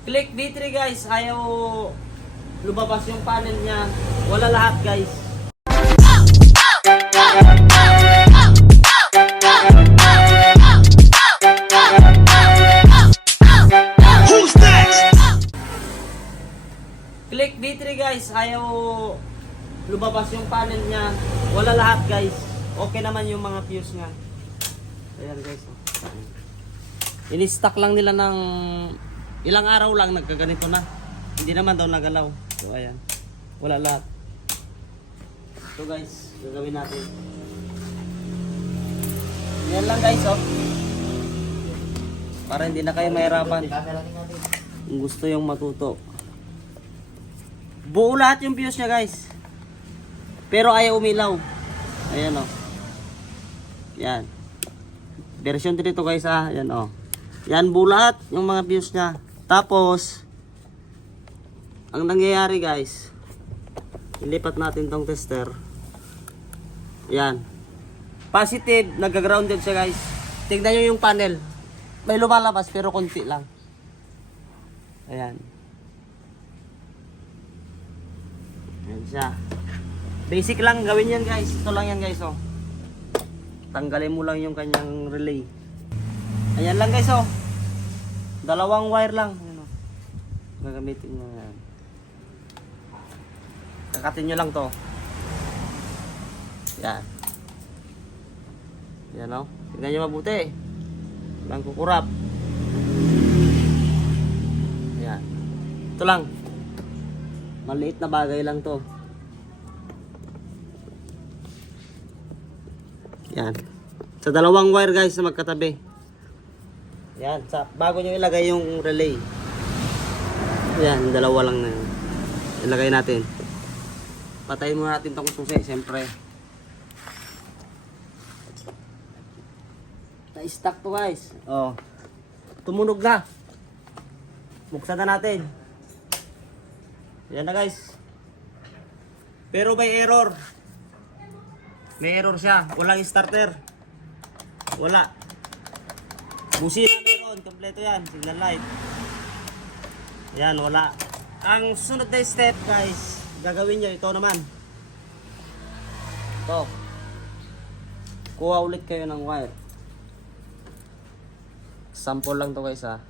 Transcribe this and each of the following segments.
Click B3 guys, ayaw lumabas yung panel niya. Wala lahat guys. Who's next? Click B3 guys, ayaw lumabas yung panel niya. Wala lahat guys. Okay naman yung mga fuse nga. Ayan guys. Ini-stock lang nila ng ilang araw lang nagkaganito na. Hindi naman daw nagalaw. So ayan. Wala lahat. So guys, gagawin natin. Yan lang guys oh. Para hindi na kayo mahirapan. Kung gusto yung matuto. Buo lahat yung fuse niya guys. Pero ayaw umilaw. Ayan oh. Yan. Version 3 to guys ah. Yan oh. Yan buo lahat yung mga fuse niya. Tapos ang nangyayari guys, ilipat natin tong tester. Yan. Positive, nag-grounded siya guys. Tignan nyo yung panel. May lumalabas pero konti lang. Ayan. Ayan siya. Basic lang gawin yan guys. Ito lang yan guys oh. Tanggalin mo lang yung kanyang relay. Ayan lang guys oh. Dalawang wire lang. Ayan oh. Gagamitin nyo yan. Kakatin nyo lang to. Yan. Yan o. Tingnan nyo mabuti. Walang kukurap. Yan. Ito lang. Maliit na bagay lang to. Yan. Sa dalawang wire guys na magkatabi. Yan. Bago nyo ilagay yung relay. Yan. Dalawa lang na yun. Ilagay natin. Patayin muna natin itong susi, siyempre. Na-stack to guys. Oh. Tumunog na. Buksan na natin. Yan na guys. Pero may error. May error siya. Walang starter. Wala. Busi na meron. Kompleto yan. Signal light. Yan, wala. Ang sunod na step guys, gagawin nyo, ito naman. Ito. Kuha ulit kayo ng wire. Sample lang to guys ha.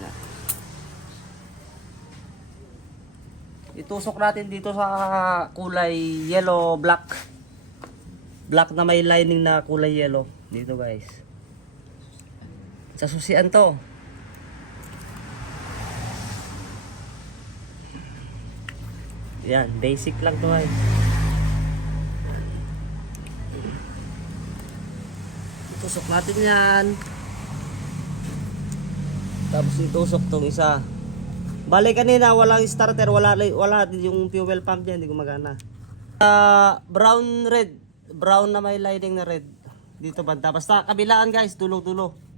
Yan. Itusok natin dito sa kulay yellow black. Black na may lining na kulay yellow. Dito guys. Sa susian to. Yan, basic lang to guys. Itusok natin yan. Tapos itusok tong isa. Bale kanina walang starter, wala din yung fuel pump niya, hindi gumagana. Brown red, brown na may lining na red. Dito banda. Basta kabilaan guys, dulo-dulo.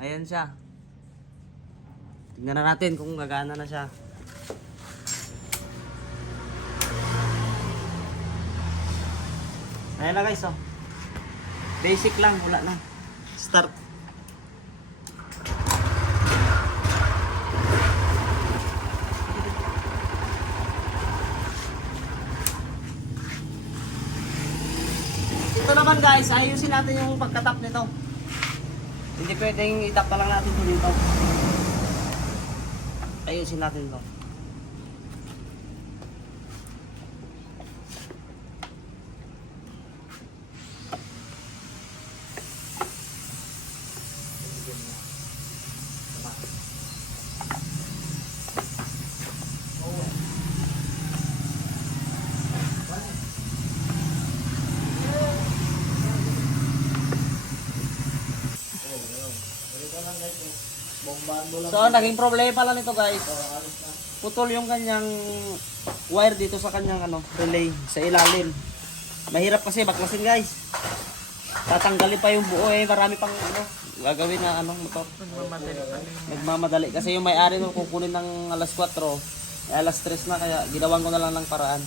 Ayan siya. Tingnan na natin kung gagana na siya. Ayan na guys oh. Basic lang, wala na. Start. Ito naman guys, ayusin natin yung pagkatap nito. Hindi pwedeng itap na lang natin ito dito. Ayusin natin ito. So, naging problema pala nito guys. Putol yung kanyang wire dito sa kanyang relay sa ilalim. Mahirap kasi baklasin guys. Tatanggalin pa yung buo marami pang gagawin na motor. Nagmamadali kasi yung may-ari nung kukunin ng alas 4, alas 3 na, kaya ginawan ko na lang ng paraan.